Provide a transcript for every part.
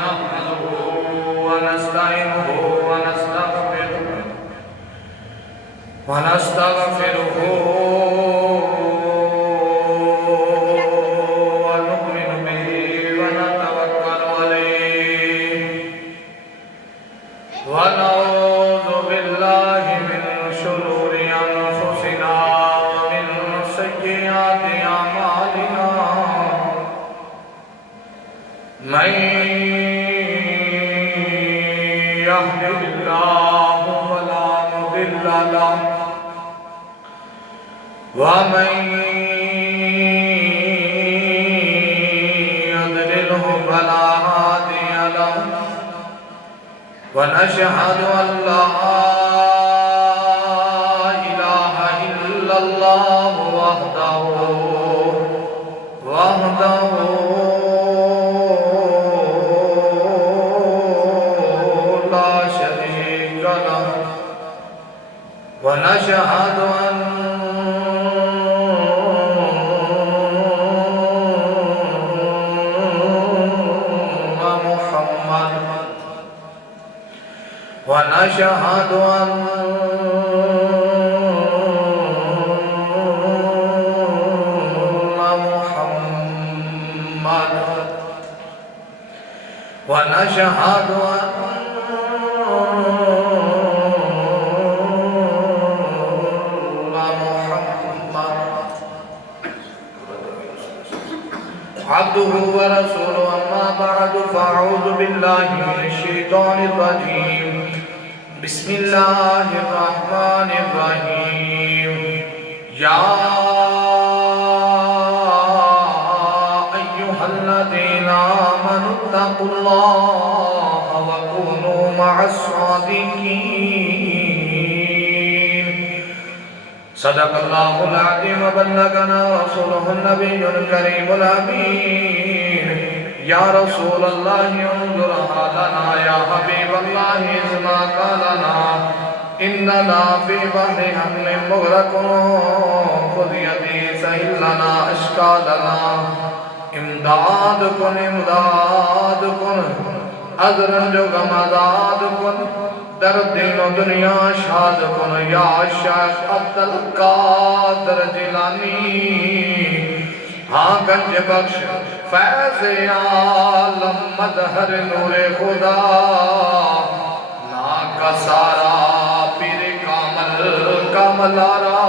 نحمده ونستعينه ونستغفره ونؤمن به ونتوكل عليه ونعوذ بالله من شرور أنفسنا ومن سيئات أعمالنا من يهده الله فلا مضل له ومن يضلله فلا هادي له ونشهد أن لا إله إلا الله وحده لا شريك له ونشهد أن ونشهد أن محمد ونشهد أن محمد عبده ورسوله أما بعد فأعوذ بالله من الشيطان الرجيم بسم الله الرحمن الرحيم يا أيها الذين آمنوا اتقوا الله وكونوا مع الصادقين صدق الله العظيم وبلغنا رسوله النبي الكريم الأمين يا رسول الله انظر حالنا يا حبيب الله اسمع قالنا إننا في بحر حمل مغرق خذ يدي سهل لنا أشكالنا امداد کن امداد کن عذرن جو غمداد کن در دین و دنیا شاد کن یا شیخ عبدالقادر جیلانی ہاں گنج بخش فیض عالم مظہر نور خدا ناکا سارا پیر کامل کاملارا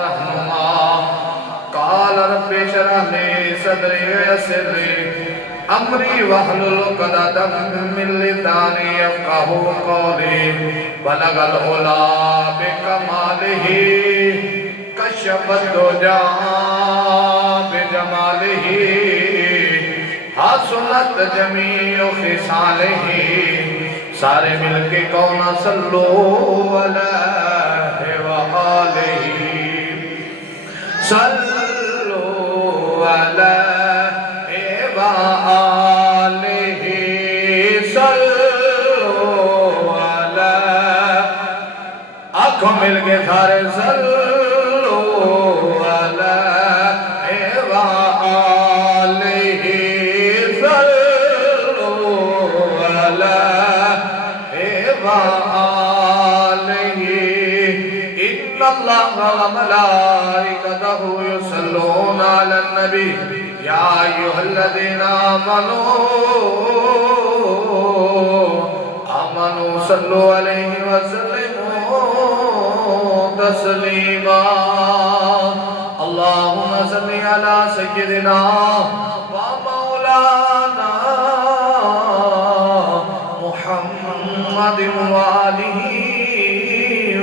رہنما قال رب شرح لی صدری ویسر امری وحلل عقدۃ من لسانی یفقهوا قولی بلغ العلا بکمالہ کشف الدجا بجمالہ حسنت جمیع خصالہ سارے مل کے کون صلو علیہ وآلہ صلو علیہ وآلہ صلو علیہ آنکھوں مل کے سارے صلو وملائكته يصلون على النبي يا أيها الذين آمنوا صلوا عليه وسلموا تسليما اللهم صل على سيدنا ومولانا محمد وآله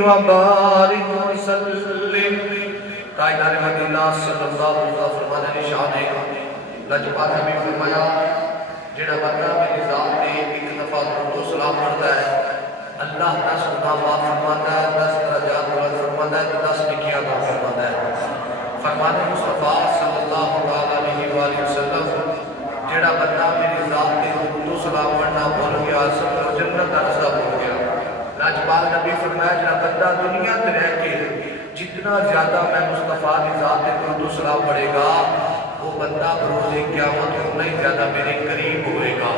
وبارك وسلم تاجدار مدینہ صلی اللہ علیہ وسلم فرمانے نشان ہے لجپال حبیب فرمایا جڑا بندہ میری ذات نے ایک دفعہ درود و سلام پڑھتا ہے اللہ 10 گناہ معاف فرماتا ہے 10 درجات بلند فرماتا ہے 10 نیکیاں عطا فرماتا ہے فرمانے مصطفیٰ صلی اللہ علیہ وآلہ وسلم جڑا بندہ میری ذات نے درود و سلام پڑھنا بھول گیا سب جنت کا رستہ بھول گیا لاجپال نبی فرمایا جڑا بندہ دنیا تے رہ کے جتنا زیادہ میں مصطفیٰ کی ذات درود و سلام پڑھے گا وہ بندہ بروز قیامت اتنا ہی زیادہ میرے قریب ہوئے گا۔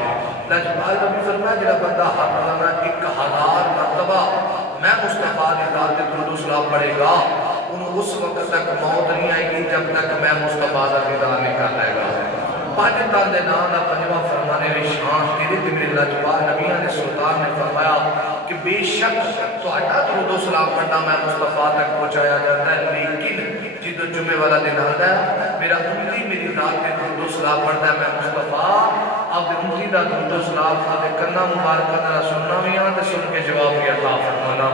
لجپال نبی فرمایا جڑا بندہ ہر روزانہ 1000 مرتبہ میں مصطفیٰ کی ذات درود و سلام پڑھے گا انہوں اس وقت تک موت نہیں آئے گی جب تک میں مصطفیٰ کا دیدار نہیں کر لے گا۔ پاکستان دے نام دا پنجواں فرمانے میں شان تیرے تے میرے لجپال نبی علیہ السلام نے فرمایا کہ بے شک تہاڈا درود و سلام پڑھنا میں مصطفیٰ تک پہنچایا جاتا ہے، لیکن جدو جمعے والا دن آتا ہے میرا امتی میری ذات پہ درود و سلام پڑھتا ہے، میں مصطفیٰ آپ امتی دا درود و سلام آپ کرنا مبارکہ ذرا سننا بھی آن تے سن کے جواب بھی عطا فرمانا۔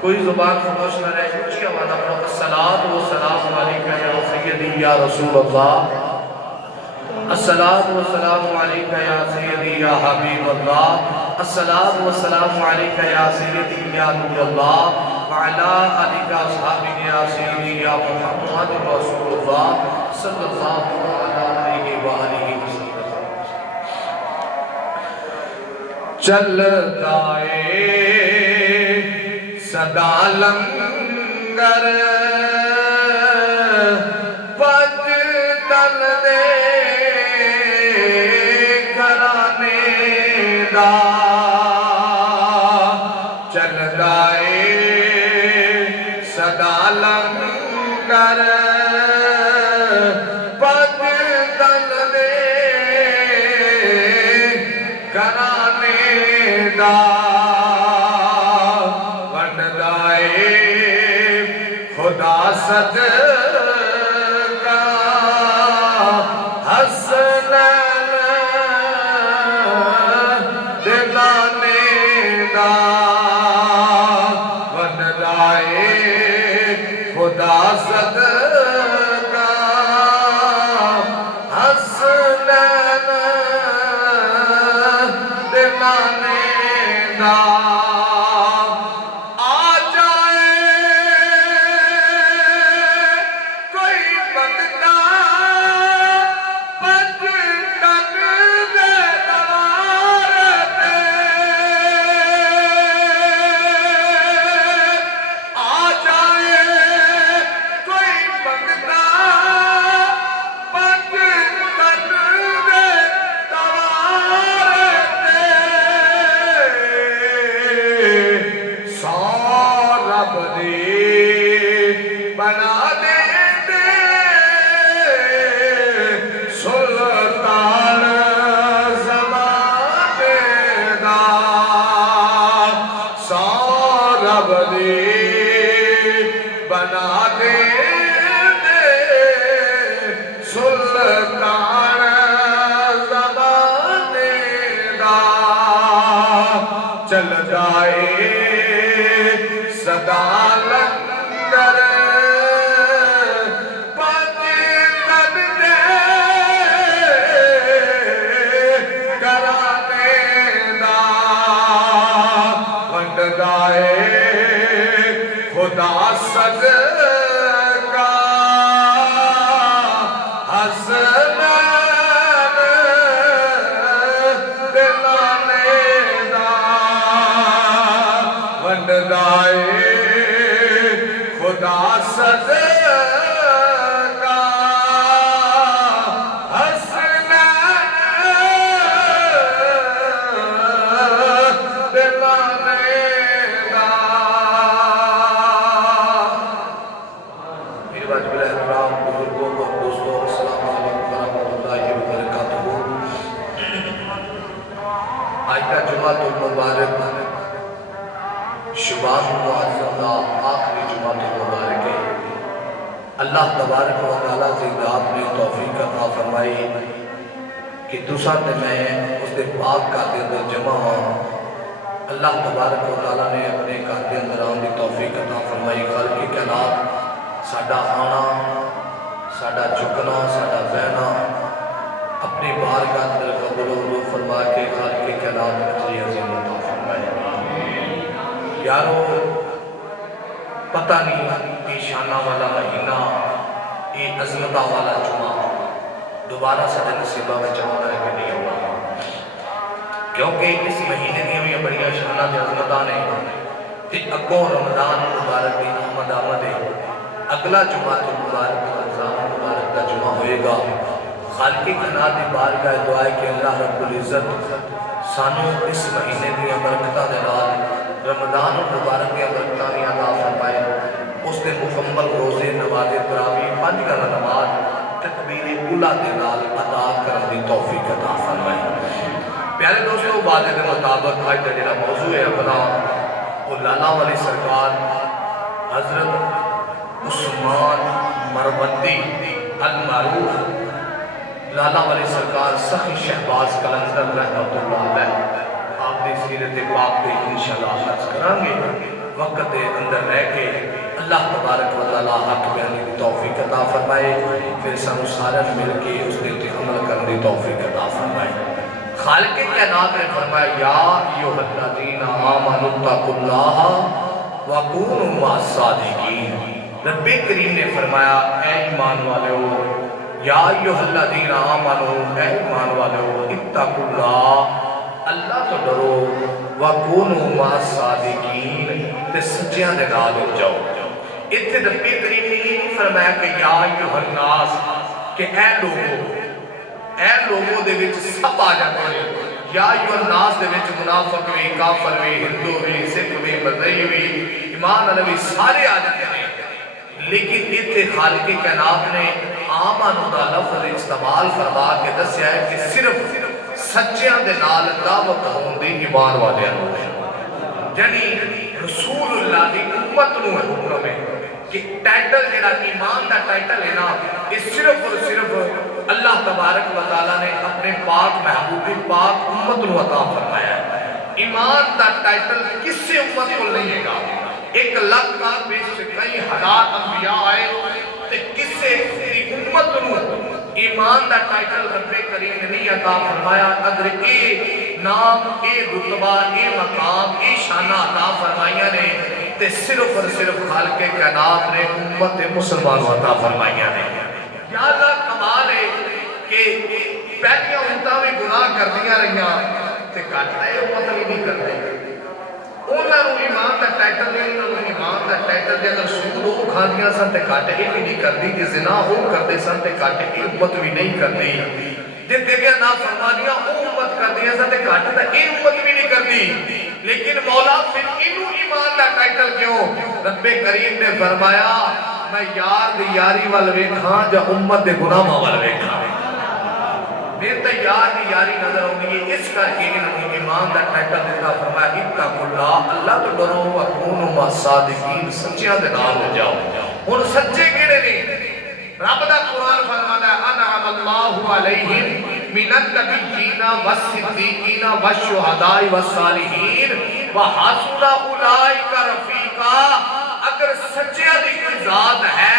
کوئی زبان خاموش نہ رہے، اونچی آواز پڑھو الصلاۃ والسلام علیکہ یا سیدی یا رسول اللہ، الصلاۃ والسلام علیکہ یا سیدی یا حبیب اللہ، الصلاۃ والسلام علیکہ یا سیدی یا نور اللہ، وعلا علیکہ اصحابی یا سیدی یا محمد رسول اللہ صلی اللہ علیہ وآلہ وسلم۔ چلتا اے صدا لنگر پت تن دے گھرانے دا، چلتا اے صدا لنگر پت تن دے گھرانے دا، خدا صدقہ حسنین دلانے دا، وندائے خدا صدقہ حسنین دلانے دا، چل جائے صدا لنگر پت تن دے گھرانے دا، وندائے خدا صدقہ حسنین دلانے دا، وندائے خدا صدقہ حسنین دلانے دا۔ میرے واجب الاحترام بزرگوں اور دوستوں، السلام علیکم ورحمۃ اللہ وبرکاتہ۔ آج کا جمعہ المبارک شبان معظم آخری جمعہ المبارک ہے۔ اللہ تبارک و تعالیٰ سے آپ نے توفیق عطا فرمائی کہ دوسرا تے میں اس دے پاک کا دے اندر جمع ہوں۔ اللہ تبارک و تعالیٰ نے اپنے گھر کے اندر آن دی توفیق عطا فرمائی۔ خالق کائنات ساڈا آنا، ساڈا جھکنا، ساڈا بہنا اپنی بارگاہ اندر قبول و فرما کے خالق کائنات اجر عظیم عطا فرمائے۔ یارو پتہ نہیں یہ شانہ والا مہینہ، یہ عظمتہ والا جمعہ دوبارہ سارے نصیبہ میں جمع ہے کہ نہیں ہوگا، کیونکہ اس مہینے کی بھی بڑی شانہ دی عظمتہ نے تے اگوں رمضان مبارک دی آمد ہے۔ اگلا جمعہ تو مبارک رمضان مبارک کا جمعہ ہوئے گا۔ خالق کائنات دی بارگاہ دعا ہے کہ اللہ رب العزت سانو اس مہینے دیا برکتاں دے نال رمضان مبارک دیا برکتاں بھی عطا فرمائے، اس نے مکمل روزے نماز تراویح 5 گھر نماز تکبیر اولا دے نال ادا کرنے دی توفیق عطا فرمائے۔ پیارے دوستو، وعدے کے مطابق آج کا جڑا موضوع ہے اپنا وہ لالا والی سرکار حضرت عثمان مروندی المعروف لالا والی سرکار سخی شہباز قلندر رحمۃ اللہ علیہ آپ دی سیرت پاک پہ انشاءاللہ عرض کریں گے۔ وقت دے اندر رہ کے اللہ تبارک و تعالیٰ حق بیانی دی توفیق عطا فرمائے، پھر سانو سارے مل کے اس دے تے عمل کرنے دی توفیق عطا فرمائے۔ خالق کائنات نے فرمایا یا ایھا الذین آمنوا اتقوا اللہ وکونوا مع الصادقین۔ رب کریم نے فرمایا اے ایمان والو، یا ایھا الذین آمنوا، اے ایمان والو، اتقوا اللہ، اللہ تو ڈرو، وکونوا مع الصادقین، تے سچیاں دے نال ہو جاؤ۔ اتنے رب کریم نے یہ نہیں فرمایا کہ یا ایھا الناس، کہ اے لوگوں دے وچ سب آ جاتے ہیں، یا ایھا الناس دے وچ منافق بھی، کافر بھی، ہندو بھی، سکھ بھی، مذہبی بھی، ایمان والے بھی سارے آ جاتے ہیں۔ لیکن اتنے خالق کائنات نے آمنو دا لفظ استعمال فرما کے دسیا ہے کہ صرف سچیاں دے نال دعوت ہون دی ایمان والے ہیں، یعنی رسول اللہ دی امت نو حکم ہے کہ ٹائٹل جڑا ایمان دا ٹائٹل ہے نا، یہ صرف اور صرف اللہ تبارک و تعالیٰ نے اپنے پاک محبوب پاک امت نو عطا فرمایا ہے۔ ایمان دا ٹائٹل کس سے امت کو نہیں گا؟ 1 لاکھ کا بیچ کئی ہزار انبیاء آئے تے کس سے امت نو ایمان دا ٹائٹل رب کریم نے نہیں عطا فرمایا۔ اگر اے نام، اے رتبہ، اے مقام، اے شانہ عطا فرمائیاں نے تے صرف اور صرف خالق کائنات نے امت مسلمان عطا فرمائیاں نے۔ یا اللہ کمال ہے کہ پہلیاں امتاں بھی گناہ کر دیا رہیاں تے کٹ رہے امت بھی نہیں کر رہے۔ انہاں نوں ایمان دا ٹائٹل نہیں، انہاں نوں ایمان دا ٹائٹل دے اگر سود وہ کھاندیاں سن تے کٹ یہ بھی نہیں کردی، کہ زنا وہ کردے سن تے کٹ یہ امت بھی نہیں کردی، جے تیریاں نافرمانیاں وہ امت کردیاں سن تے کٹ تے یہ امت بھی نہیں کردی۔ لیکن مولا پھر انہوں ایمان دا ٹائٹل کیوں؟ رب کریم نے فرمایا میں یار دی یاری وال ویکھاں جا امت دے گناہاں وال ویکھاں۔ میرے تے یار دی یاری نظر آؤں گی، اس کر کے انہوں ایمان دا ٹائٹل دیتا فرمایا اتقوا اللہ، اللہ تو ڈرو، وکونوا مع الصادقین، سچیاں دے نال ہو جاؤ۔ ہن سچے کیڑے نے؟ رب دا قرآن فرماتا ہے انعم اللہ علیہم من النبیین والصدیقین والشہداء والصالحین وحسن اولئک رفیقا۔ اگر سچیاں دی کوئی ذات ہے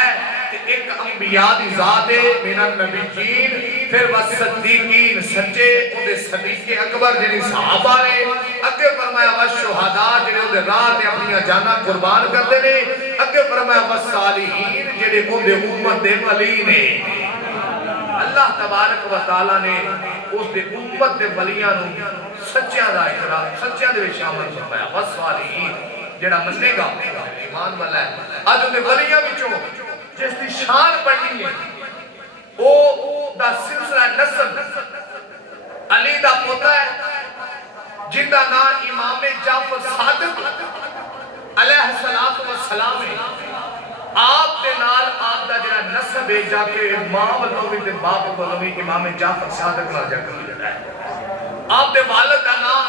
کہ ایک انبیاء دی ذات ہے من النبیین، پھر والصدیقین سچے انہیں صدیق اکبر جنہی صحابہ نے، اگے فرمایا والشہداء جنہی انہیں راہ دے اپنی جانا قربان کر دے نے، اگے فرمایا والصالحین جنہی انہیں امت دے ولی نے۔ اللہ تبارک و تعالیٰ نے اس دے امت دے ولیاں نو سچیاں دا اقرار، سچیاں دے شامل فرمایا والصالحین جڑا مننے گا ایمان والا ہے۔ آج انہیں ولیاں بچوں جس دی شان پڑھنی ہے او دا سلسلہ نسب علی دا پوتا ہے جن دا نام امام جعفر صادق علیہ السلام ہے۔ آپ دے نال آپ دا جڑا نسب ہے جا کے ماں والوں بھی تے باپ والوں بھی امام جعفر صادق نال جا کر جڑا ہے۔ آپ دے والد دا نام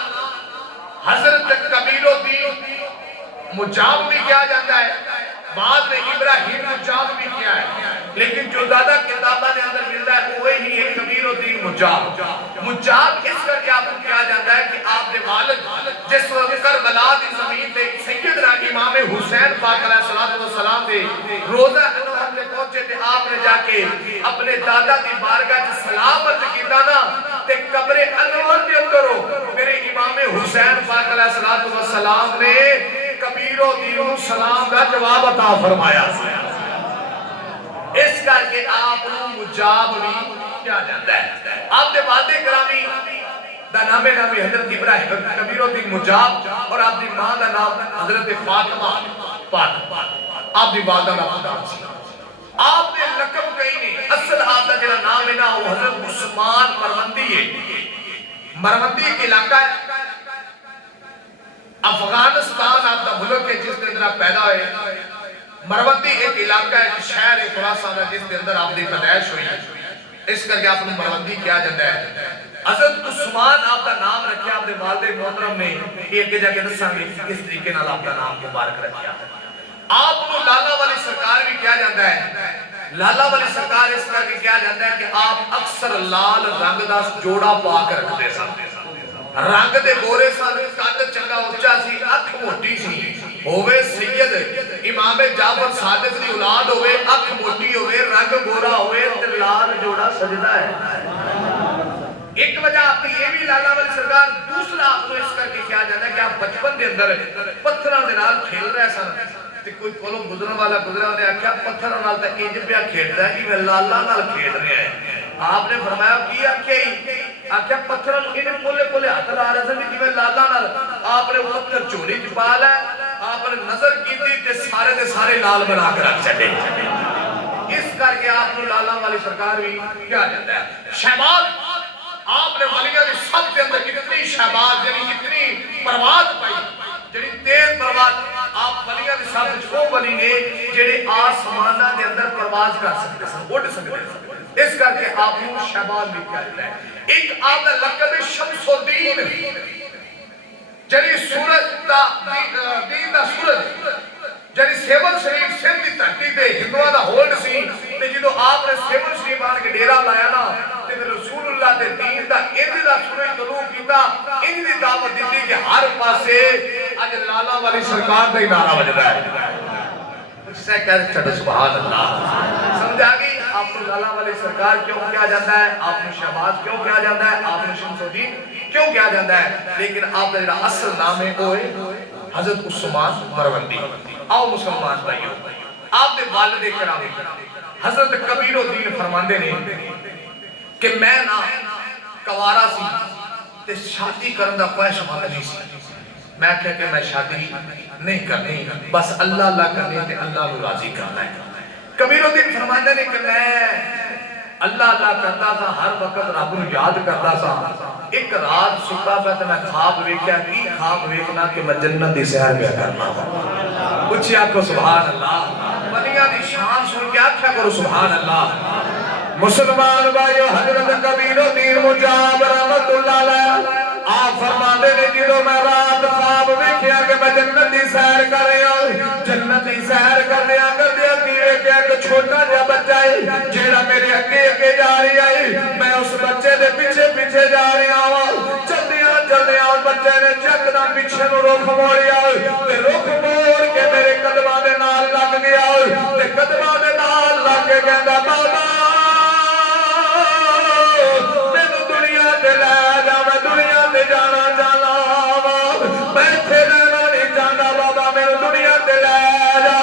حضرت کبیر الدین مجاب بھی کیا جاتا ہے، بعد میں ابراہیم مجاب بھی کیا ہے، لیکن جو زیادہ کتابہ نے اندر ملتا ہے وہ ہی ہے کبیر الدین مجاب۔ مجاب اس کر کے آپ کو کیا جاتا ہے کہ آپ دے والد جس وقت کربلا دی زمین دے سیدنا امام حسین پاک علیہ السلام دے روزہ انور میں پہنچے تھے، آپ نے جا کے اپنے دادا دی بارگاہ سے سلام عرض کیتا نا تے قبر انور دے اندر ہو میرے امام حسین پاک علیہ السلام نے کبیر الدین سلام کا جواب عطا فرمایا۔ اس کر کے آپ مجاب بھی کیا جاتا ہے۔ آپ دے والد کرامی دا نامی حضرت ابراہیم کبیر الدین مجاب اور آپ دی ماں دا نام حضرت فاطمہ پاک۔ آپ دی والدہ کا خدا سی آپ نے لقب کئی نہیں اصل آپ کا جڑا نام ہے نا وہ حضرت عثمان مروندی ہے مروندی ایک علاقہ ہے افغانستان آپ کا ملک ہے جس کے اندر آپ پیدا ہوئے مروندی ایک علاقہ ہے ایک شہر ہے خراسان ہے جس کے اندر آپ کی پیدائش ہوئی اس کر کے آپ نے مروندی کیا جاتا ہے حضرت عثمان آپ کا نام رکھا آپ نے والد محترم نے ایک جا کے دساں گے کس طریقے نال آپ کا نام مبارک رکھا آپ کو لالا والی سرکار بھی کیا جاتا ہے لالا والی سرکار اس طرح کی کیا جاتا ہے کہ آپ اکثر لال رنگ دا جوڑا پا کر رکھتے سن رنگ دے گورے سن قد چنگا اونچا سی اکھ موٹی سی ہوئے سید امام جعفر صادق دی اولاد ہوئے اکھ موٹی ہوئے رنگ گورا ہوئے تے لال جوڑا سجدہ ہے ایک وجہ آپ کی یہ بھی لالا والی سرکار دوسرا آپ کو اس کر کے کیا جاتا ہے کہ آپ بچپن دے اندر پتھراں دے نال کھیل رہے سن تے کوئی کولوں گزرن والا گزرا انہیں آکھیا پتھراں نال تے انج پیا کھیلدا ہے کہ میں لالا نال کھیل رہا ہے آپ نے فرمایا کی آکھیا پتھراں نوں انہیں پولے پولے ہاتھ لا رہے سن کہ میں لالا نال آپ نے پتھر چوری چ پا لے آپ نے نظر کیتی تے سارے لال بنا کے رکھ چھڈے اس کر کے آپ کو لالا والی سرکار بھی کیا جاتا ہے شہباز آپ نے ولیاں دی سب کے اندر اتنی شہباز یعنی اتنی پرواز پائی جڑی تیز پرواز آپ ولیاں دی سب جو ولی نے جڑے آسماناں دے اندر پرواز کر سکتے سن اڑ سکتے سن اس کر کے آپ کو شہباز بھی کیا جاتا ہے ایک آپ کا لقب ہے شمس الدین جڑی سورج دا دین دا سورج جڑی سیون شریف سندھ دی دھرتی تے ہندوؤں دا ہولڈ سی تے جدوں آپ نے سیون شریف آن کے ڈیرا لایا نا تے رسول اللہ دے دین دا انج دا سورج طلوع کیتا انج دی دعوت دیتی کہ ہر پاسے اج لالا والی سرکار دا ہی نعرہ بجدا ہے سے کہہ چھڑ سبحان اللہ سمجھا گئی آپ کو لالا والی سرکار کیوں کیا جاتا ہے آپ کو شہباز کیوں کیا جاتا ہے آپ کو شمس الدین کیوں کیا جاتا ہے لیکن آپ کا جو اصل نام ہے وہ ہے حضرت عثمان مروندی آؤ مسلمان بھائیو آپ دے والد کرام حضرت کبیر الدین فرماندے نے کہ میں نا کوارا سی تے شادی کرن دا خواہش مند نہیں سی میں کہہ کہ میں شادی نہیں کرنی بس اللہ اللہ کرنے تے اللہ کو راضی کرنا ہے کبیر الدین فرماندے نے کہ میں اللہ اللہ کرتا تھا ہر وقت رب کو یاد کرتا تھا ایک رات ستا پہ تو میں خواب ویکھیا کی خواب ویکھنا کہ میں جنت دی سیر پہ کرنا کچھ آکھو سبحان اللہ ولیاں دی شان سن کے آکھیا کرو سبحان اللہ مسلمان بھائیو حضرت کبیر الدین مجاب رحمت اللہ علیہ آپ فرماتے نے جدو میں رات خواب ویکھیا کہ میں جنت دی سیر کر رہا ہوں جنت دی سیر کر دیا کیوے کہ ایک چھوٹا جا بچہ ہے جیڑا میرے اگے اگے جا رہی ہے میں اس بچے دے پیچھے پیچھے جا رہا ہوں چلدیاں اس بچے نے چک دا پیچھے نو رخ موڑیا تے رخ موڑ کے میرے قدماں دے نال لگ گیا تے قدماں دے نال لگ کے کہندا بابا مینوں دنیا تے لے جا میں دنیا تے جانا میں تے رہنا نہیں چاہتا بابا مینوں دنیا تے لے جا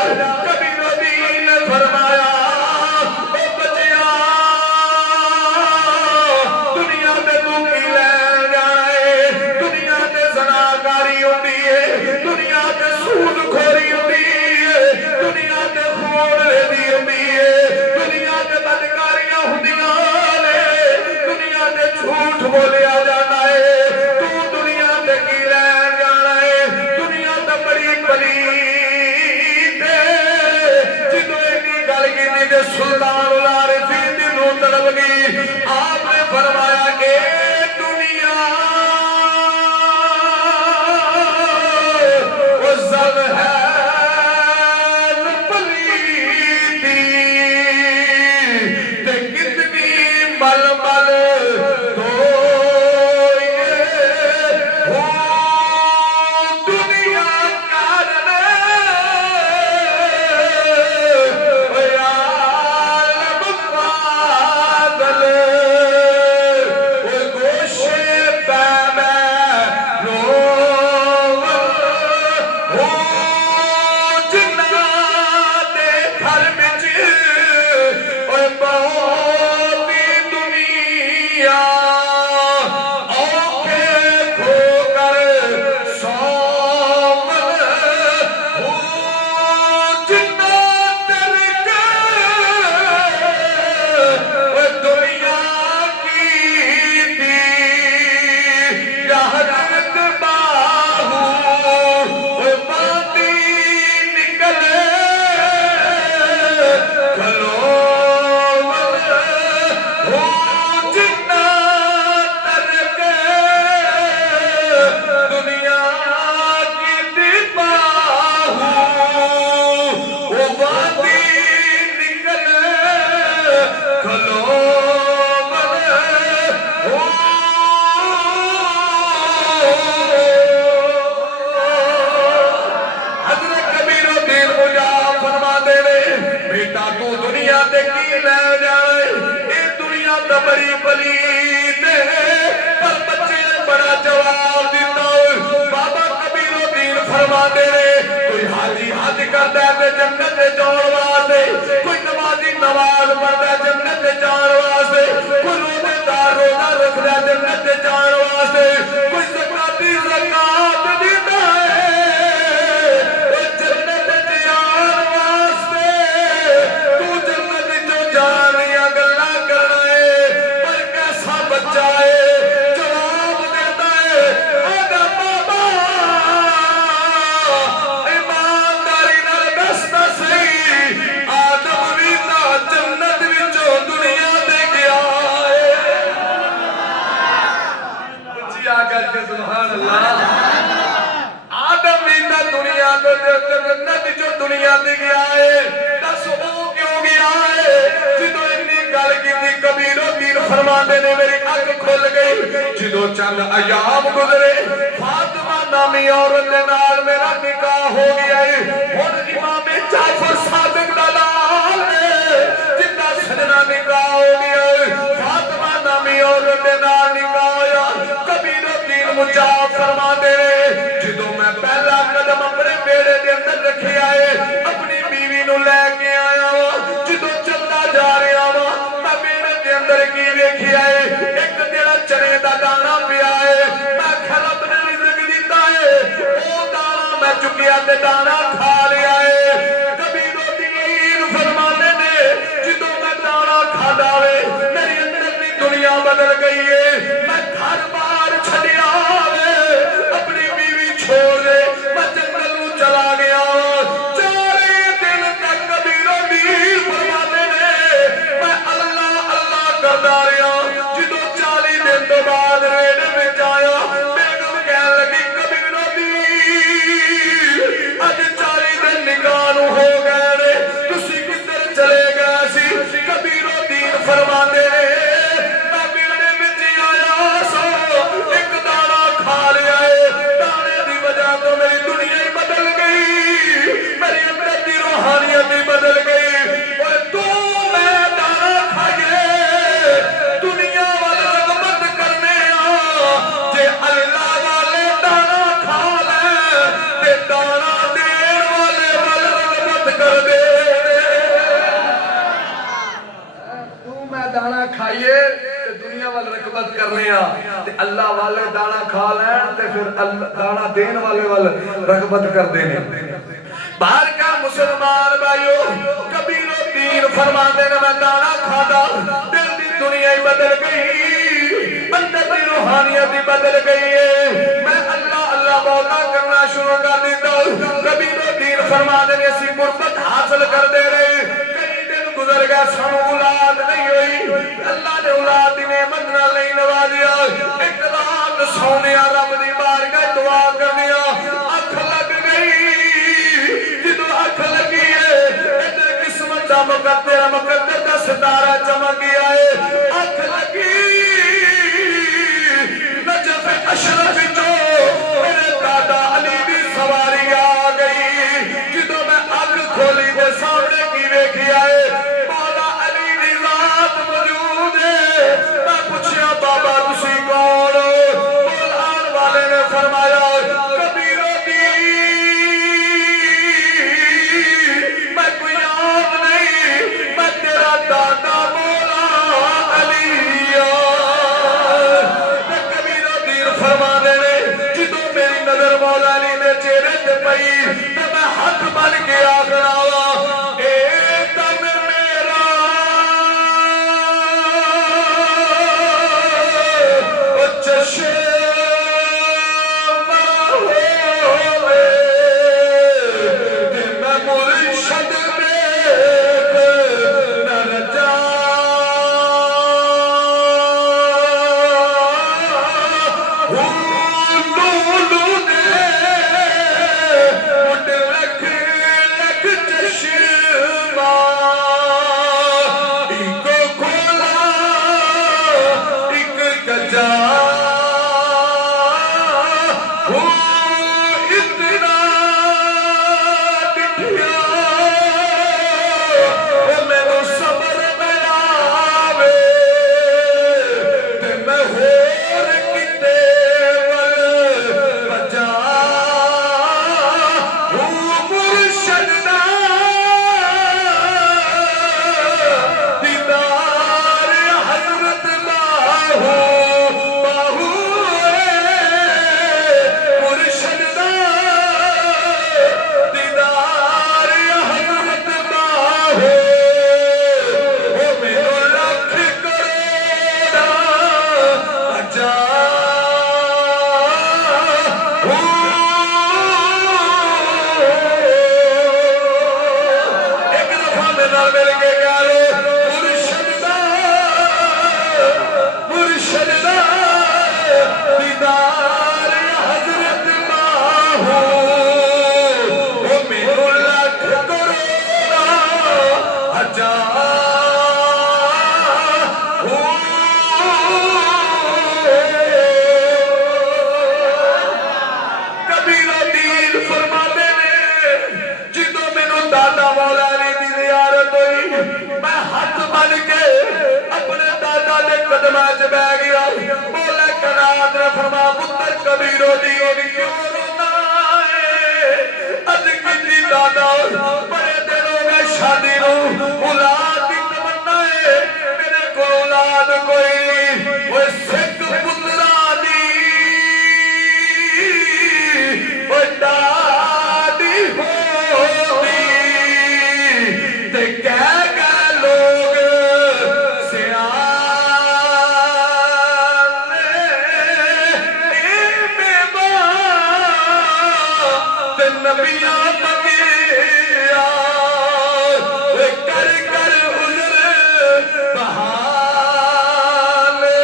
کبیر الدین نے فرمایا او بچیا دنیا تے تو کی لے جائے دنیا تے زناکاری ہوندی ہے دنیا تے سود خوری ہوندی ہے دنیا تے خون ریزی ہوندی ہے دنیا تے بدکاریاں ہوندیاں نے دنیا تے جھوٹ بولیا جاتا ہے تو دنیا تے کی لین جانا ہے دنیا تے بڑی پلید ہے جدو اینی گل کیتی تے سلطان العارفین دی روح تڑپ گئی آپ نے فرمایا اے دنیا وہ زل ہے پلیدی تے کتنی مل مل کی لے جائے یہ دنیا تو بڑی پلیت ہے پر بچے نے بڑا جواب دیتا بابا کبیر الدین فرماتے ہیں کوئی حاجی حج کرتا ہے جنت میں جان واسطے کوئی نمازی نماز پڑھتا ہے جنت میں جان واسطے کوئی روزے دار روزہ رکھتا ہے جنت میں جان واسطے کوئی زکاتی زکات دیتا ہے وہ جنت میں جان واسطے تو جنت جو جانیاں گلا کرنا ہے پر کیسا بچہ ہے جواب دیتا ہے آدھا بابا ایمانداری نال دستا صحیح آدم بھی تا جنت وچوں دنیا دے گیا ہے اچھی آکر کے سبحان اللہ آدم بھی تا دنیا دے جنت وچوں دنیا دے گیا ہے دس وہ کیوں گیا ہے جدو اتنی گل کیتی کبیر الدین فرماندے نے میری اکھ کھل گئی جدو چند ایام گزرے فاطمہ نامی عورت دے نال میرا نکاح ہو گیا ہے ہن امام جعفر صادق دا لال ہے جندا سجنا نکاح ہو گیا ہے فاطمہ نامی عورت دے نال نکاح ہویا کبیر الدین مجاہد فرماندے نے جدو میں پہلا قدم اپنے بیڑے دے اندر رکھیا ہے اپنی بیوی نو لے کے آیا ہوں جدو چلتا جا رہا ہوں میں بیڑے دے اندر کی ویکھیا ہے ایک جڑا چنے دا دانا پیا ہے میں کھلا اپنے رزق دیتا ہے او دانا میں چکیا تے دانا کھا لیا ہے کبیر الدین فرمانے نے جدو میں دانا کھادا وے میری اندر دی دنیا بدل گئی ہے میں گھر بار چھڈیا وے اپنی بیوی چھوڑ دے میں جنگل نو چلا گیا 4 دن تک کبیر الدین فرمانے نے میں اللہ اللہ کردا رہا جدو 40 دن تو بعد ریڑے وچ آیا بیگم کہن لگی کبیر الدین اج 40 دن نکاح نو ہو گئے نے تسی کدھر چلے گئے سی کبیر الدین فرماندے نے میں بیڑے وچ آیا سو ایک دانا کھا لیا ہے دانے دی وجہ تو میری دنیا ہی بدل گئی میری اندر دی روحانیت ہی بدل گئی اور تو میں دانا کھائے دنیا والا رغبت کرنے جے اللہ والے دانا کھا لے تے دانا دین والے رغبت کر دے تو میں دانا کھائیے تے دنیا والے رغبت کرنے تے اللہ والے دانا کھا لین تے پھر دانا دین والے رغبت کر دینے باہر کا مسلمان بھائیو کبیر الدین فرماندے نے میں دانا کھادا دل دی دنیا ہی بدل گئی اندر دی روحانیت ہی بدل گئی ہے میں اللہ اللہ بہتا کرنا شروع کر دیتا کبیر الدین فرماندے نے اسی قربت حاصل کر دے رہے کئی دن گزر گیا سانو اولاد نہیں ہوئی اللہ نے اولاد دی نعمت نال نہیں نوازیا ایک رات سونے رب دی بارگاہ دعا کرنیا اکھ لگ گئی جدو اکھ لگی ہے ادھر قسمت دا مقدر دا ستارہ چمک گیا ہے اکھ لگی نجف اشرف جو میرے دادا علی دی سواری آ گئی جدو میں اکھ کھولی دے سامنے کی ویکھیا ہے مولا علی دی ذات موجود ہے میں پوچھیا بابا تسی کون بولان والے نے فرمایا کبیر الدین میں کوئی یاد نہیں میں تیرا دادا مولا علی کبیر الدین فرمانے نے جدو میری نظر مولا علی نے چہرے تے پئی تے میں ہاتھ بن کے آکھنا وا اے تن میرا قدمہ چ بہ گیا مولا کائنات نے فرمایا پتر کبیرو دی کیوں رونا ہے اج کیتی دادا بڑے دن ہو گئے شادی نو اولاد دی تمنا ہے میرے کو اولاد کوئی نہیں وہ سکھ پترا دی وہ دادی ہوئی تے کہہ گئے لوگ نبیاں بگیا کر کر عذر بہانے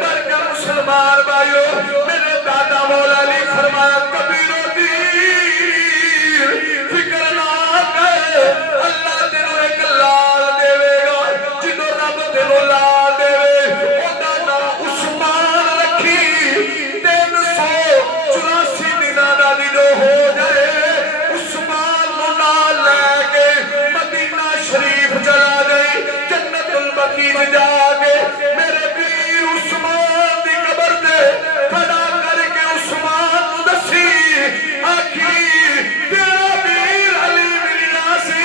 مرکہ مسلمان بھائیو میرے دادا مولا علی فرمایا کبیرو دیر فکر نہ کر اللہ تینوں ایک لال دے گا جنہوں رب تینوں لال دے او دادا عثمان رکھی 384 دنوں دا جو ہو جائے عثمان نال لے کے مدینہ شریف چلا گئی جنت البقیع جا کے میرے پیر عثمان دی قبر دے کھڑا کر کے عثمان نو دسی آکھی تیرا پیر علی ملنا سی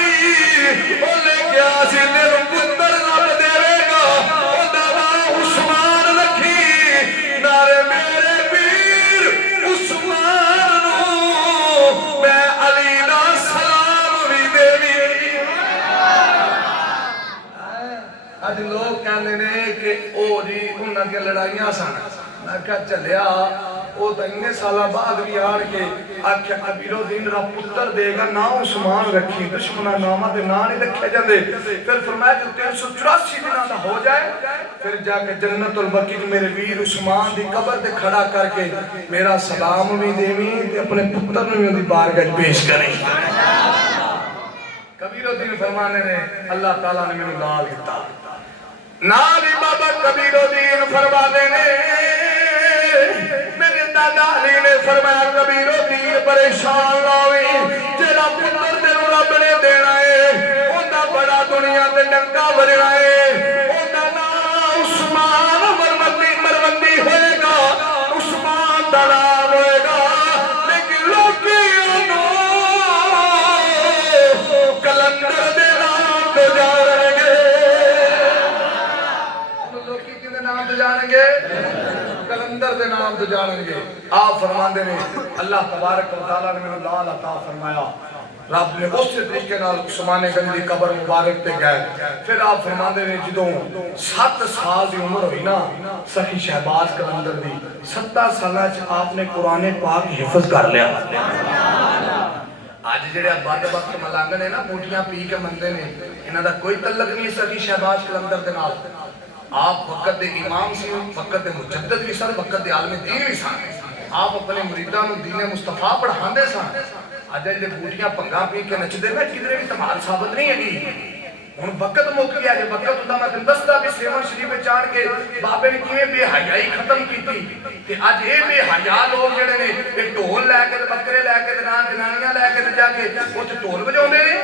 او لے گیا سی تیرے پتر رب دے گا او دعوا عثمان رکھی نارے میرے پیر عثمان میں علی دا سلام بھی دے بھی آج لوگ کہنے نے کہ او جی انہاں کے لڑائیاں سن میں کہا چلیا او تا انہیں سالہ بعد بھی آڑ کے آکھیا کبیرو دین را پتر دے گا نا عثمان رکھی دشمنہ نامہ دے نا نہیں رکھے جاندے پھر فرمایا جو 384 دنوں دا ہو جائے پھر جا کے جنت البقیع میرے ویر عثمان دی قبر دے کھڑا کر کے میرا سلام بھی دیویں تے اپنے پتر میں دی بارگاہ پیش کریں کبیرو دین فرمانے نے اللہ تعالیٰ نے میں نے لال دیتا نالی بابا کبیرو دین فرمانے نے میرے دادا علی نے فرمایا کبیرو دین پریشان لاویں جیڑا پتر دے رب نے دینا ہے اوندا بڑا دنیا تے ڈنکا بجنا ہے اوندا نام عثمان مروندی ہوئے گا عثمان دا نام ہوئے گا لیکن لوکی کلندر دے نام تے جانیں گے لوکی کدے نام تے جانیں گے کلندر دے نام تو جانیں گے آپ فرماندے نے اللہ تبارک و تعالیٰ نے میں لال عطا فرمایا رب نے اس طریقے نال عثمان غنی دی قبر مبارک تے گئے پھر آپ فرماندے نے جدوں 7 سال دی عمر ہوئی نا سخی شہباز کلندر دی 17 سالہ چ آپ نے قرآن پاک حفظ کر لیا آج جڑے بد وقت ملنگ نے نا بوٹیاں پی کے مندے نے انہاں دا کوئی تعلق نہیں سخی شہباز کلندر دے نال آپ وقت دے امام سی وقت دے مجدد بھی سن وقت دے عالم دین بھی سن آپ اپنے مریدان دین مصطفیٰ پڑھاندے سن آج جے بوٹیاں پنگا پی کے نچدے میں کدھر بھی تمہار ثابت نہیں ہے گی ہن وقت مک گیا جے وقت ہوندا میں تینوں دسدا بھی سیون شریف وچ آن کے بابے نے کیویں بے حیائی ختم کیتی تے اج اے بے حیا لوگ جڑے نے اے ڈھول لے کے بکرے لے کے نال جنانیاں لے کے جا کے اوتھے ڈھول وجاوندے نے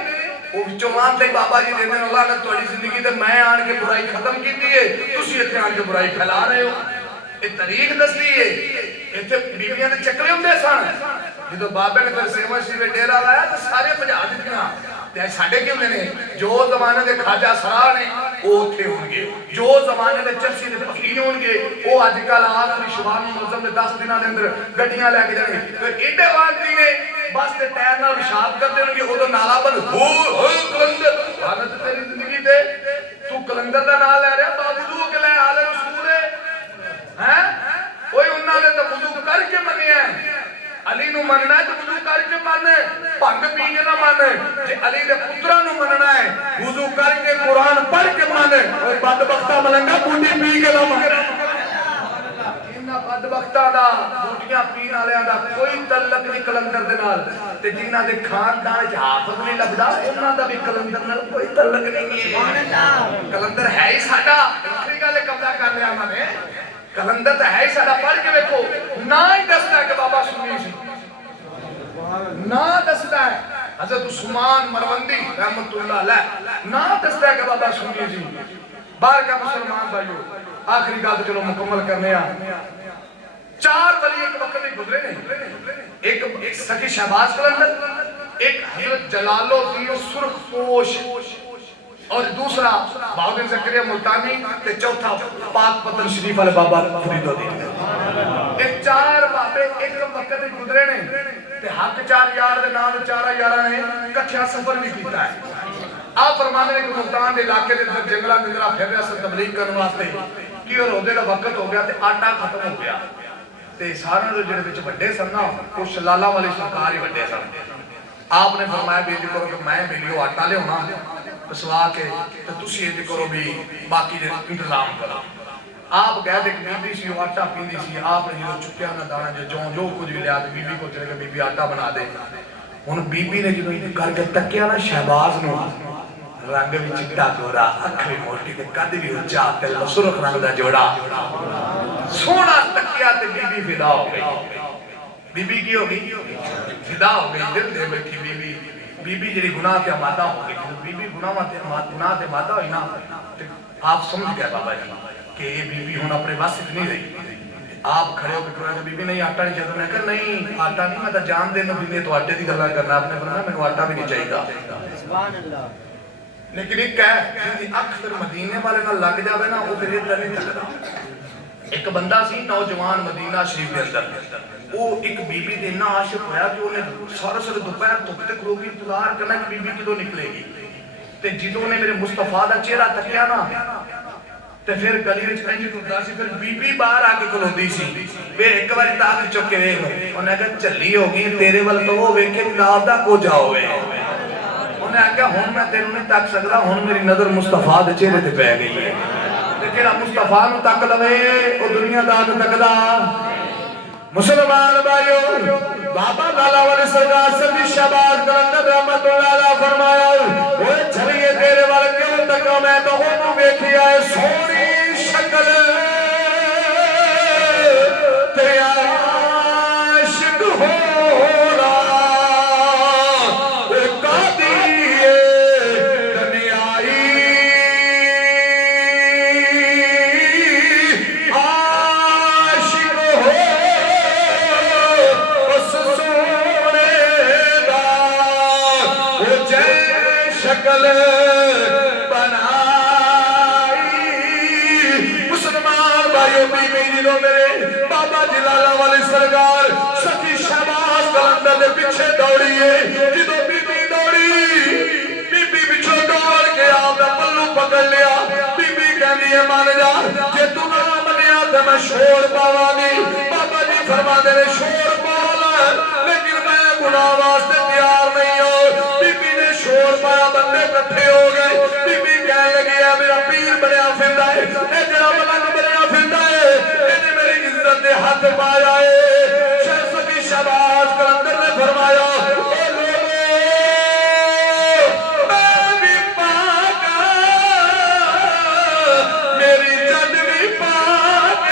وہ وچوں مان تے بابا جی دیندے نے اللہ نے تہاڈی زندگی تے میں آن کے برائی ختم کیتی ہے تسی ایتھے آن کے برائی پھیلا رہے ہو اے تاریخ دسدی ہے ایتھے بیویاں دے چکرے ہوندے سن جدوں بابے نے پھر سیون شریف ڈیرا لایا تے سارے بھجا دتیاں تے ساڈے کیوں نے جو زمانے دے خواجہ سرا نے او اوتھے ہون گے جو زمانے دے چرسی دے فقیر ہون گے او اج کل آخری شباب معظم دے 10 دناں دے اندر گڈیاں لے کے جانے تے ایڈے وانتی نے بس تے ٹائر نال پیشاب کردے ہون گے اودوں نالا بند ہو کلندر حالت تیری زندگی تے تو کلندر دا نام لے رہا باوجود کہ لے آل رسول ہیں اوے انہاں نے تے وضو کر کے منیا علی نو مننا ہے تو وضو کر کے من بھنگ پی کے نہ من جے علی دے پتراں نو مننا ہے وضو کر کے قرآن پڑھ کے من اوے بدبختہ ملنگا بوٹی پی کے نہ من انہاں بدبختاں دا بوٹیاں پین والیاں دا کوئی تعلق نہیں کلندر دے نال تے جنہاں دے خاندان وچ حافظ نہیں لبدا انہاں دا بھی کلندر نال کوئی تعلق نہیں ہے سبحان اللہ کلندر ہے ہی ساڈا اکھری گل قبضہ کر لیا انہاں نے کلندر تے ہے ہی ساڈا پڑھ کے ویکھو نہ ہی دسدا کہ بابا سنی سی نہ دسدا ہے حضرت عثمان مروندی رحمت اللہ علیہ نا دستا ہے کہ بابا سنیے جی بار کا مسلمان بھائیو آخری گل چلو مکمل کرنے چار ولی ایک وقت میں گزرے نہیں ایک سخی شہباز قلندر ایک حضرت جلال الدین سرخ پوش اور دوسرا بہاؤالدین زکریا ملتانی تے چوتھا پاک پتن شریف والے بابا فرید الدین یہ چار بابے ایک وقت میں گزرے نہیں تے حق چار یار دے نام چارہ یارہ نے کٹھیا سفر بھی کیتا ہے آپ فرمانے کہ ملتان دے علاقے دے جنگلہ دندرہ پھر رہا سے تبلیغ کرنے واسطے کی اور عہدے کا وقت ہو گیا تے آٹا ختم ہو گیا تے سارے جو جڑے وچ بڑے سن نا وہ شلالہ والی سرکار ہی بڑے سن آپ نے فرمایا بیٹی کرو کہ میں میلیو آٹا لے ہونا پسوا کے تو تسی یہ کرو بھی باقی دے انتظام کرو آپ گئے دیکھ بی بی سی آٹا پیندی سی آپ نے جو چکیا نہ دانا جو کچھ بھی لیا بی بی کو چلے کہ بی بی آٹا بنا دے انہوں بی بی نے جو کر کے تکیا نا شہباز نو رنگ بھی چٹا گورا اکھ بھی موٹی تے قد بھی اونچا تے سرخ رنگ دا جوڑا سونا تکیا تے بی بی فدا ہو گئی بی بی کی ہو گئی فدا ہو گئی دل دے بیٹھی بی بی جڑی گناہ تے آمادہ ہو گئی بی بی گناہ تے آمادہ ہوئی نا آپ سمجھ گئے بابا جی کہ یہ بی بی ہون اپنے واسط نہیں رہی آپ کھڑے ہو کے کہا کہ بی بی نہیں آٹا نہیں چاہتا میں کہا نہیں آٹا نہیں میں تا جان دینا بھی نہیں تو آٹے دی گلہ کرنا آپ نے فرمایا میں کو آٹا بھی نہیں چاہیے گا لیکن ایک ہے کہ اکثر مدینے والے نہ لگ جاوے نا وہ پھر ادھر نہیں چلتا ایک بندہ سی نوجوان مدینہ شریف کے اندر وہ ایک بی بی دینا عاشق ہویا کہ انہیں سارے دوپہر دھوپتے کھلوگی انتظار کرنا کہ بی بی کدوں نکلے گی تے جدوں نے میرے مصطفیٰ دا چہرہ تکیا نا تے پھر گلی وچ انج ٹردا سی پھر بی بی باہر آ کے کھلوندی سی پھر ایک بار تاک چک کے ویکھ انہیں کہا چلی ہوگی تیرے ول تو وہ ویکھے جناب دا کو جاؤے انہیں کہا ہن میں تینوں نہیں تک سکدا ہن میری نظر مصطفیٰ دے چہرے تے پے گئی ہے تے جڑا مصطفیٰ نو تک لوے او دنیا دا نو تکدا مسلمان بھائیو بابا لالا والے سرکار سبھی شہباز قلندر رحمت اللہ علیہ فرمایا اوے چلیے تیرے وال کیوں تکا میں تو ہوں ویکھی آئے سونی شکل تیرے عاشق ہونا اے قادیے دنیائی عاشق ہو اس سونے دا وہ جے شکل بابا جلالہ والی سرکار سخی شہباز قلندر دے پیچھے دوڑیے جدو بی بی دوڑی بی بی پچھو دوڑ کے آپ دا پلو پکڑ لیا بی بی کہنی ہے مان جا جے تو نہ منیا تو میں شور پاوا گی بابا جی فرما دے رہے شور پالا لیکن میں گناہ واسطے تیار نہیں ہوں بی بی نے شور پایا بندے کٹھے ہو گئے بی بی کہنے لگی ہے میرا پیر بنیا پھردا ہے اے جڑا ملنگ بنیا پھردا ہے دے ہاتھ پایا ہے سخی شہباز قلندر نے فرمایا اے لوگو میں بھی پاک میری جد بھی پاک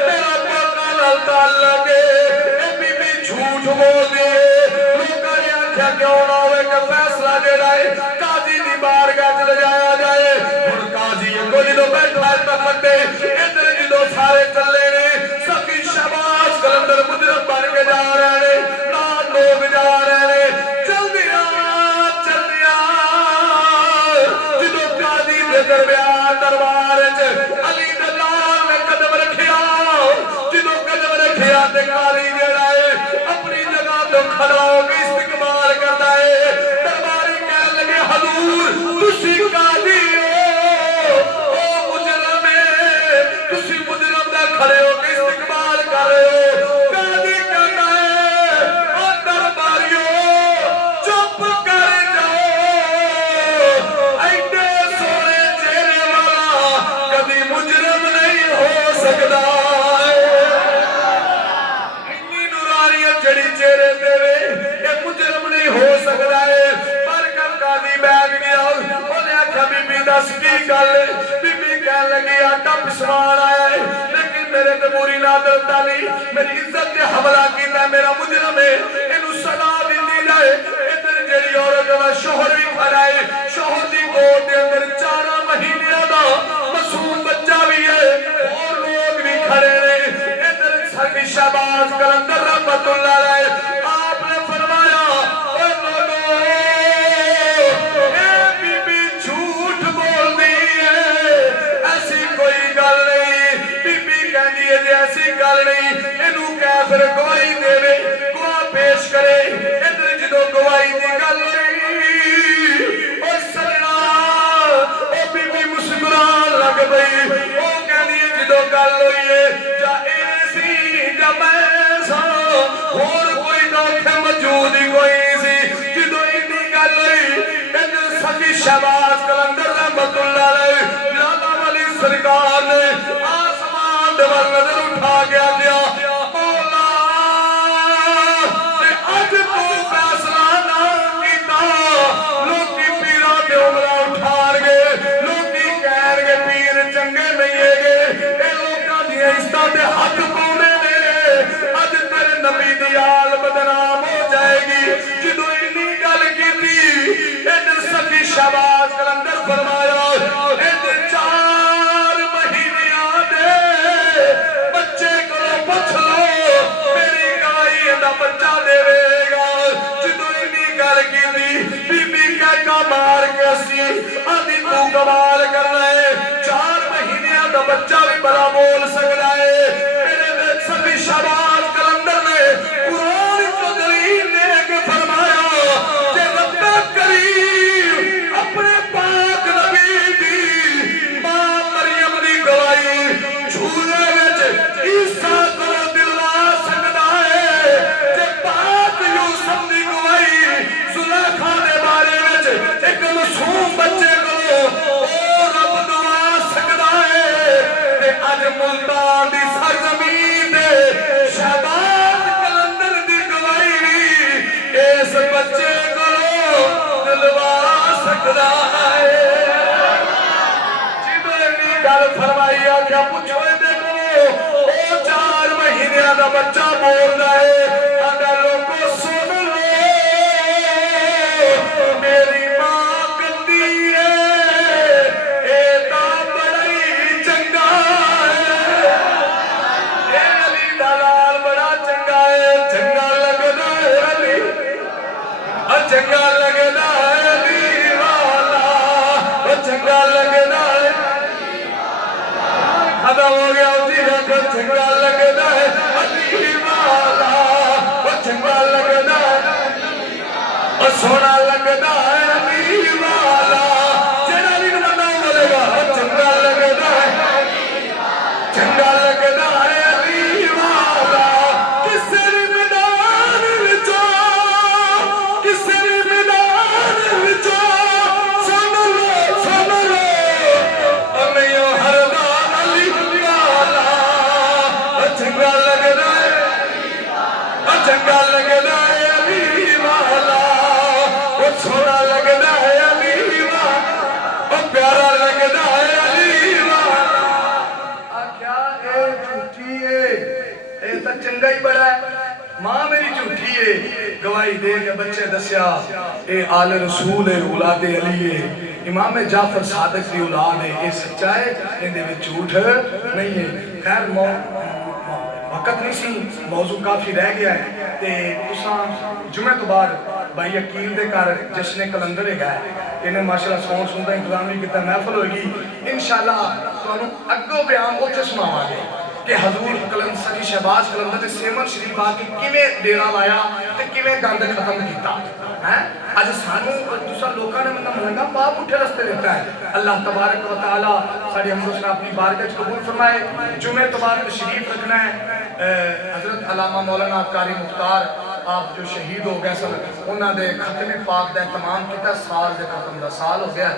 میرا پاکا لال تعلق اے بی بی جھوٹ بول دیئے لوگا نے آنکھا کیوں نہ ہوئے کہ فیصلہ دے رہے قاضی دی بارگاہ چلے جایا جائے اور قاضی یہ کوئی دو بیٹھا ہے تفتے ادھر جدو سارے چلے شہباز قلندر مجرم بن کے جا رہے ہیں نال لوگ جا رہے ہیں چل دیا جدو قاضی دے دربار علی دلال نے قدم رکھیا جدو قدم رکھیا تے قاضی جڑا ہے اپنی جگہ تو کھڑا ہو کے استقبال کرتا ہے درباری کہنے لگے حضور تسی قاضی ہو او مجرم ہے تسی مجرم دا کھڑے ہو کے استقبال کر رہے ہو قاضی کہتا ہے او درباریوں چپ کر جاؤ ایڈے سونے چہرے والا کبھی مجرم نہیں ہو سکتا اتنی نوراریت جڑی چہرے دے یہ مجرم نہیں ہو سکتا ہے پر کب قاضی بیٹھ گیا انہیں آکھا بی بی دس کی گل بی بی کہنے لگی آٹا پسوان آیا ہے لیکن میرے قبوری نادر تالی میری عزت کے حملہ کیتا ہے میرا مجرم ہے انہوں صلاح دی جائے ادھر عورت دا شوہر بھی کھڑا ہے شوہر دی گود دے اندر 4 مہینے دا معصوم بچہ بھی ہے اور لوگ بھی کھڑے ہیں ادھر سرگی شہباز کلندر رحمت اللہ علیہ آپ نے فرمایا اے لوگو اے بی بی جھوٹ بول دی ہے ایسی کوئی گل نہیں بی بی کہندی ہے ایسی گل نہیں اینو کہہ پھر گواہی دے گواہ پیش کرے ادھر جدو گواہی دی گل ہوئی اور سرنا او بی بی مسکران لگ گئی او کہندی ہے جدو گل ہوئی ہے جا ایسی جا میں سا اور کوئی دوکھے موجود ہی کوئی سی جدو اتنی گل ہوئی ادھر سکی شہباز کلندر رحمت اللہ علیہ لالا والی سرکار نے آسمان دور نظر اٹھا گیا مولا تے اج تو فیصلہ نہ کیتا لوکی پیرا تے عمرہ اٹھان گے لوکی کہن گے پیر چنگے نہیں گے اے لوکاں دی عزت تے حق پاوندے نے اج تیرے نبی دی آل بدنام ہو جائے گی جدو اتنی گل کیتی ادھر سکی شہباز کلندر فرمایا ادھر 4 مہینیاں دے بچے کو پوچھ لو میری گائی دا بچہ دے گا جدو اتنی گل کیتی بی بی کہہ کا مار کے اسی آدھی تو کمال کرنا ہے 4 مہینیاں دا بچہ بھی بڑا بول سکتا ہے میرے سبھی شہباز کلندر نے قرآن کو دلیل دے کے فرمایا کہ رب کریم اپنے پاک نبی دی ماں مریم دی گواہی جھولے وچ عیسیٰ کو دلوا سکتا ہے کہ پاک یوسف دی گواہی زلیخا دے بارے وچ ایک معصوم بچے کو او رب دعا سکتا ہے تے اج ملتان دی سرزمین تے شہباز کلندر دی گواہی بھی اس بچے کو دلوا سکتا ہے جدو اتنی گل فرمائی آکھیا پوچھو دیکھو او 4 مہینے دا بچہ بول رہا ہے آدھا لوگو سن لو میری ماں کہندی ہے اے تاں بڑا ہی چنگا ہے اے علی دا لال بڑا چنگا ہے چنگا لگدا ہے علی چنگا لگدا ہے علی والا چنگا لگدا ہے ختم ہو گیا اسی رکھ چنگا لگدا ہے علی والا چنگا لگدا ہے سونا لگدا ہے علی والا جڑا بھی بندہ بولے گا چنگا لگدا ہے چنگا لگدا ہے علی والا کسے بھی میدان وچوں کسے بھی میدان وچوں سن لو امیوں ہر دا علی والا چنگا لگدا ہے چنگا لگدا ہے علی والا سونا لگدا ہے علی والا پیارا لگدا ہے علی والا آکھیا اے جھوٹی ہے اے تا چنگا ہی بڑا ہے ماں میری جھوٹی ہے گواہی دے کے بچے دسیا اے آل رسول ہے اولاد علی ہے امام جعفر صادق دی اولاد ہے اے سچا ہے اندے میں جھوٹ نہیں ہے خیر وقت نہیں سی موضوع کافی رہ گیا ہے تے تساں جمعہ تو بعد بھائی عقیل دے کر جشن کلندر ہے گئے انہیں ماشاءاللہ سون سنتا انتظام بھی کتا محفل ہوگی انشاءاللہ تو انہوں اگو بیان اوتھے سناوا گے کہ حضور سری شہباز کلندر دے سیمن شریف آ کے کیویں ڈیرا لایا تے کیویں گند ختم کیتا ہیں اج سانو دوسرا لوکاں نے مطلب ملنگا پاپ اٹھے رستے دیتا ہے اللہ تبارک و تعالی ساڈی حمد و ثنا اپنی بارگاہ وچ قبول فرمائے جمعہ تو بعد تشریف رکھنا ہے حضرت علامہ مولانا قاری مختار آپ جو شہید ہو گئے سن انہاں دے ختم پاک دا اہتمام کیتا سال دے ختم دا سال ہو گیا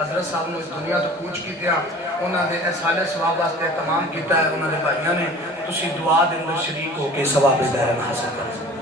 حضرت صاحب نے اس دنیا تو کوچ کیتیا انہاں دے سال ثواب واسطے اہتمام کیتا ہے انہاں دے بھائیاں نے تسی دعا دے اندر شریک ہو کے ثواب دائرہ حاصل کرو